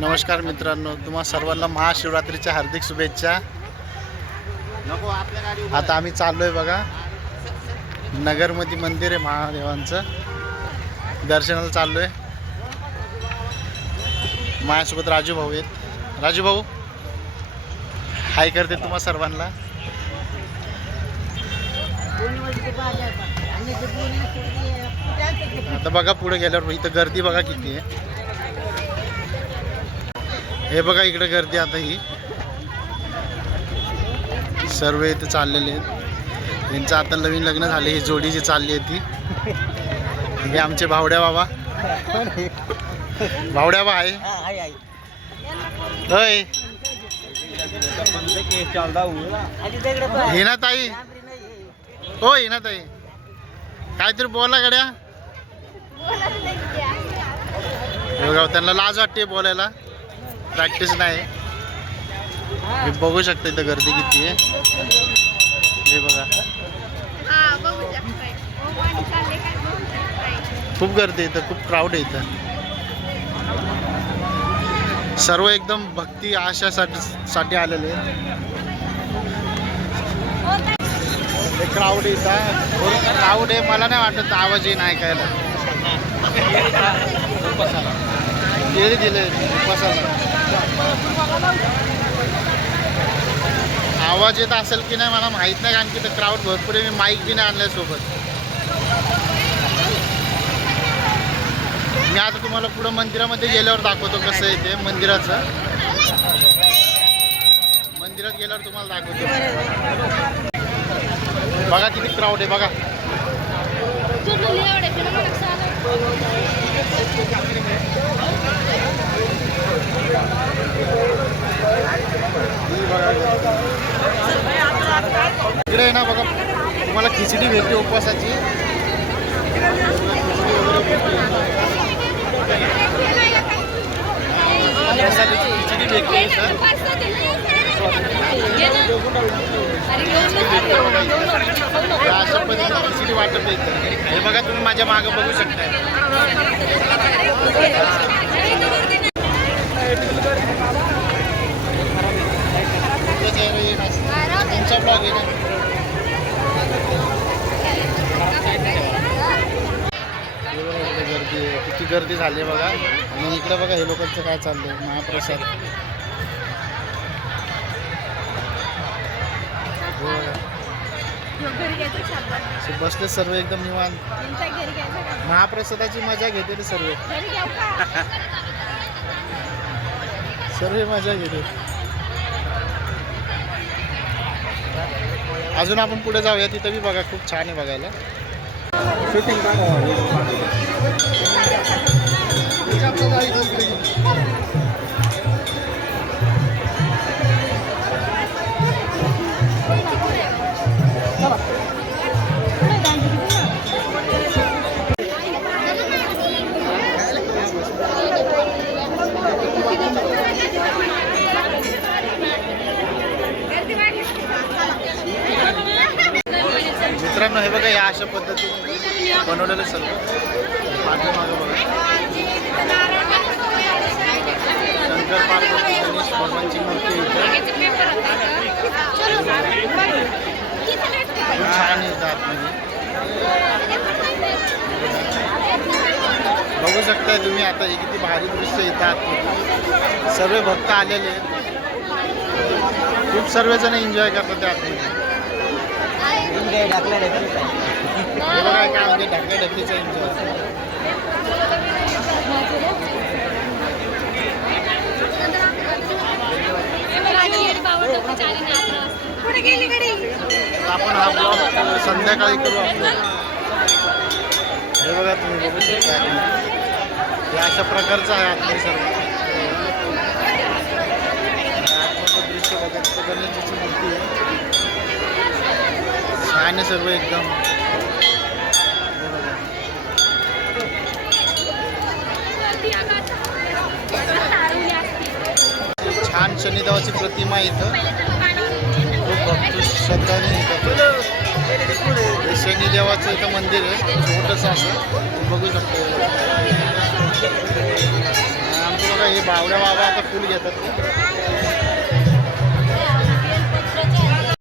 नमस्कार मित्रांनो, तुम्हा सर्वांना महाशिवरात्रीच्या हार्दिक शुभेच्छा. आता आम्ही चाललोय बघा, नगरमध्ये मंदिर आहे महादेवांचं, दर्शनाला चाललोय. माझ्यासोबत राजू भाऊ आहेत. राजू भाऊ हाय करते तुम्हा सर्वांना. आता बघा पुढे गेल्यावर इथं गर्दी बघा किती आहे. हे बघा इकडे गर्दी. आता ही सर्व इथे चाललेले आहेत. यांचं आता नवीन लग्न झाले. ही जोडी जी चालली आहे ती हे आमचे भावड्या बाबा. भावड्या बा आहे होय. हिना ताई हो, हिना ताई काहीतरी बोला गड्या. बघा त्यांना लाज वाटते बोलायला, प्रॅक्टिस नाही. हे बघू शकता इथं गर्दी किती आहे. हे बघा खूप गर्दी इथं, खूप क्राऊड आहे इथं. सर्व एकदम भक्ती आशासाठी आलेले क्राऊड इथं. क्राऊड आहे. मला नाही वाटत आवाजही नाही ऐकायला. दिले आवाज येत असेल की नाही मला माहित नाही, कारण की तर क्राऊड भरपूर आहे. मी माईक बी नाही आणलाय सोबत. मी आता तुम्हाला पुढं मंदिरामध्ये गेल्यावर दाखवतो कसं आहे ते मंदिराचं. मंदिरात गेल्यावर तुम्हाला दाखवतो. बघा किती क्राऊड आहे बघा. इकडे आहे ना बघा, तुम्हाला खिचडी भेटते उपवासाची. खिचडी भेटते अशा पद्धतीने खिचडी वाटप येतं. हे बघा तुम्ही माझ्या मागं बघू शकता. तुमचा ब्लॉग आहे ना. गर्दी आहे, किती गर्दी झाली बघा. आणि इकडे बघा हे लोकांचं काय चाललंय, महाप्रसाद. बसले सर्व एकदम निवांत. महाप्रसादाची मजा घेते रे सर्व. सर्व मजा घेते. अजून आपण पुढे जाऊया, तिथं बी बघा खूप छान आहे बघायला. मित्रांनो हे बघा, या अशा पद्धतीने बनवलेलं सर्व. पाठीमागं बघा शंकर पार्वती गणेश भगवानची मूर्ती छान येतात आतमध्ये. बघू शकताय तुम्ही आता हे किती भारी दृश्य येतात. सर्व भक्त आलेले आहेत. खूप सर्वजण एन्जॉय करतात त्या आतमध्ये. हे बघा काय म्हणजे ढकल्या ढकलीचा एन्जॉय. आपण हा ब्लॉग संध्याकाळी करू अपलोड. हे बघा तुम्ही बघू शकता, हे अशा प्रकारचं आहे आतमध्ये सर्व. दृश्य बघा, गणेशजीची मूर्ती आहे. छान आहे सर्व एकदम. छान शनिदेवाची प्रतिमा आहे इथं. खूप भक्त श्रद्धाने येतात. शनिदेवाचं इथं मंदिर आहे छोटंसं असं, बघू शकतो. आमचं बघा हे बावड्या बाबा आता फुल घेतात